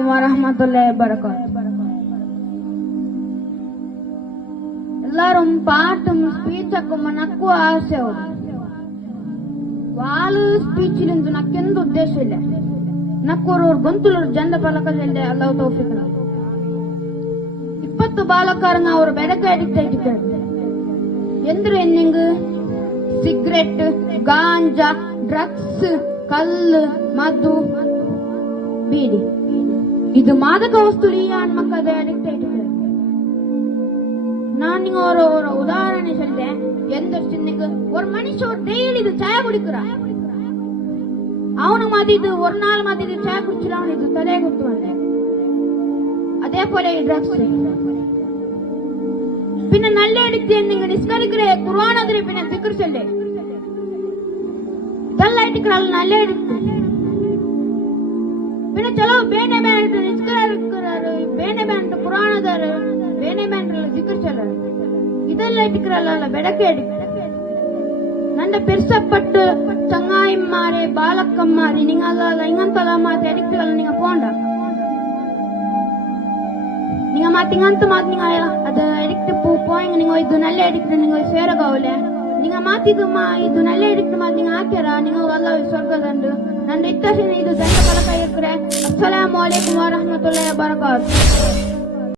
ಅಲೈಕುಂ ವರಹಮತುಲ್ಲಾಹಿ ವಬರಕಾತು. എല്ലാരും പാട്ടും സ്പീച്ചൊക്കെ നക്കുವ ആശೆ ಅವರು వాళ్ళు ಸ್ಪೀಚಿಲಿಂದ ನಕ್ಕೆಂದು ಉದ್ದೇಶ ಇಲ್ಲ. ನಕ್ಕೂರವ್ರು ಗొంతులు ಜಂಡ ಪಲಕದಲ್ಲಿ ಅಲ್ಲಾಹ್ ತೌಫೀಕ್ 20 ಬಾಲಕರಂಗ ಅವರು ಬೆಡಕ ಅಡಿಕ್ಟ್ ಆಗಿದ್ದಾರೆ. ಎಂದ್ರೆ ಎನ್ನಿಂಗ್ ಸಿಗರೆಟ್, ಗಾಂಜಾ, ಡ್ರಗ್ಸ್, ಕಲ್ಲು, ಮದ್ದು, ಬೀಡಿ, ಇದು ಮಾದಕ ವಸ್ತು ಈ ಹೆಣ್ಮಕ್ಕಳ ಅಡಿಕ್ಟ್ ಆಗಿದ್ದಾರೆ. நான் நீங்க ஒரு உதாரணம் சொல்றேன். எந்த ஒரு மனுஷன் டெய்லி இது சாய குடிக்கிறான், அவனுக்கு மாதிரி இது ஒரு நாள் மாதிரி இது சாய குடிச்சிட அவன் இது தலையை குத்துவாங்க. அதே போல ಡ್ರಗ್ಸ್ പിന്നെ നല്ല എടുത്ത് നിങ്ങൾ നിസ്കരിക്കേ ഖുർആൻ അതിരെ പിന്നെ ദിക്ർ ചൊല്ലേ ഇതെല്ലാം ഇട്ടിക്കറല്ല നല്ല എടുത്ത് പിന്നെ ಚಲೋ ಬೇನೆ ಬ್ಯಾಂಡ್ ನಿಸ್ಕರಿಕರಾರು ಬೇನೆ ಬ್ಯಾಂಡ್ ഖുർആൻ ಅದರ ಬೇನೆ ಬ್ಯಾಂಡ್ ದಿಕ್ರ್ ಚೊಲ್ಲರು ಇದೆಲ್ಲ ಇಟ್ಟಿಕರಲ್ಲ ಬೆಡಕೆ ಅಡಿಕ್ಟ್. ನನ್ನ ಪೆರ್ಸಪಟ್ಟು ಚಂಗಾಯಿಮ್ಮಾರೆ ಬಾಲಕ್ಕಮ್ಮಾರಿ ನಿಂಗಲ್ಲ ಇಂಗಂತಲ್ಲ ಮಾತು ಅಡಿಕ್ಟ್ಗಲ್ಲ ನಿಂಗ ಪೋಂಡ ನಿಂಗ ಮಾತು ಇಂಗಂತ ಮಾತು ನಿಂಗ ಅದು ಅಡಿಕ್ಟ್ ಪೋಯಿಂಗ್ ನಿಂಗ ಇದು ನಲ್ಲ ಅಡಿಕ್ಟ್ ನಿಂಗ ಸೇರಗಾವಲೆ ನಿಂಗ ಮಾತಿದು ಇದು ನಲ್ಲ ಅಡಿಕ್ಟ್ ಮಾತು ನಿಂಗ ಹಾಕ್ಯಾರ ನಿಂಗ ಅಲ್ಲ ಸ್ವರ್ಗದಂಡು ನನ್ನ ಇತ್ತಾಶಿನ ಇದು ದಂಡ ಫಲಕ ಇರ್ಕ್ರೆ. ಅಸ್ಸಲಾಮು ಅಲೈಕುಂ ವರಹಮತುಲ್ಲಾಹಿ ವಬರಕಾತು.